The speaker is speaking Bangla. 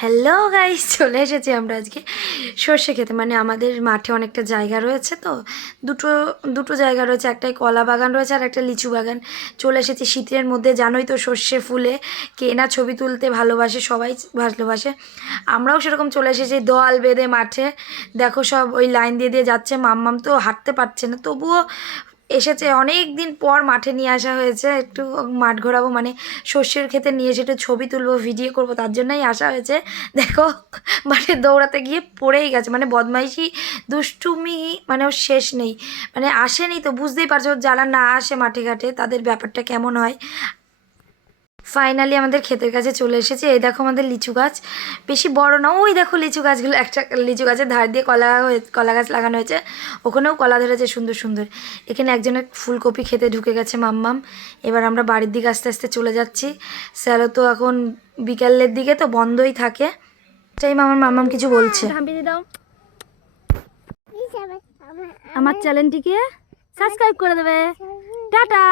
হ্যালো গাইস, চলে এসেছি আমরা আজকে সর্ষে খেতে। মানে আমাদের মাঠে অনেকটা জায়গা রয়েছে, তো দুটো দুটো জায়গা রয়েছে, একটাই কলা বাগান রয়েছে আর একটা লিচু বাগান। চলে এসেছি শীতের মধ্যে, জানোই তো সর্ষে ফুলে কে না ছবি তুলতে ভালোবাসে, সবাই ভালোবাসে। আমরাও সেরকম চলে এসেছি দল বেঁধে মাঠে। দেখো সব ওই লাইন দিয়ে দিয়ে যাচ্ছে। মাম্মাম তো হাঁটতে পারছে না, তবুও এসেছে। অনেক দিন পর মাঠে নিয়ে আসা হয়েছে, একটু মাঠ ঘোরাবো, মানে সর্ষের ক্ষেতে নিয়ে এসে একটু ছবি তুলবো, ভিডিও করবো, তার জন্যই আসা হয়েছে। দেখো মাঠে দৌড়াতে গিয়ে পড়েই গেছে, মানে বদমাইশি দুষ্টুমি মানে ওর শেষ নেই। মানে আসেনি তো বুঝতেই পারছো, যারা না আসে মাঠে ঘাটে তাদের ব্যাপারটা কেমন হয়। ফাইনালি আমাদের ক্ষেতের কাছে চলে এসেছে। এই দেখো আমাদের লিচু গাছ, বেশি বড় না, ওই দেখো লিচু গাছগুলো, একটা লিচু গাছের ধার দিয়ে কলা গাছ লাগানো হয়েছে, ওখানেও কলা ধরেছে সুন্দর সুন্দর। এখানে একজনের ফুলকপি খেতে ঢুকে গেছে মাম্মাম। এবার আমরা বাড়ির দিকে আস্তে আস্তে চলে যাচ্ছি। স্যারও তো এখন বিকালের দিকে তো বন্ধই থাকে। চাই আমার মাম্মাম কিছু বলছে। দাও আমার চ্যানেলটিকে সাবস্ক্রাইব করে দেবে। টাটা।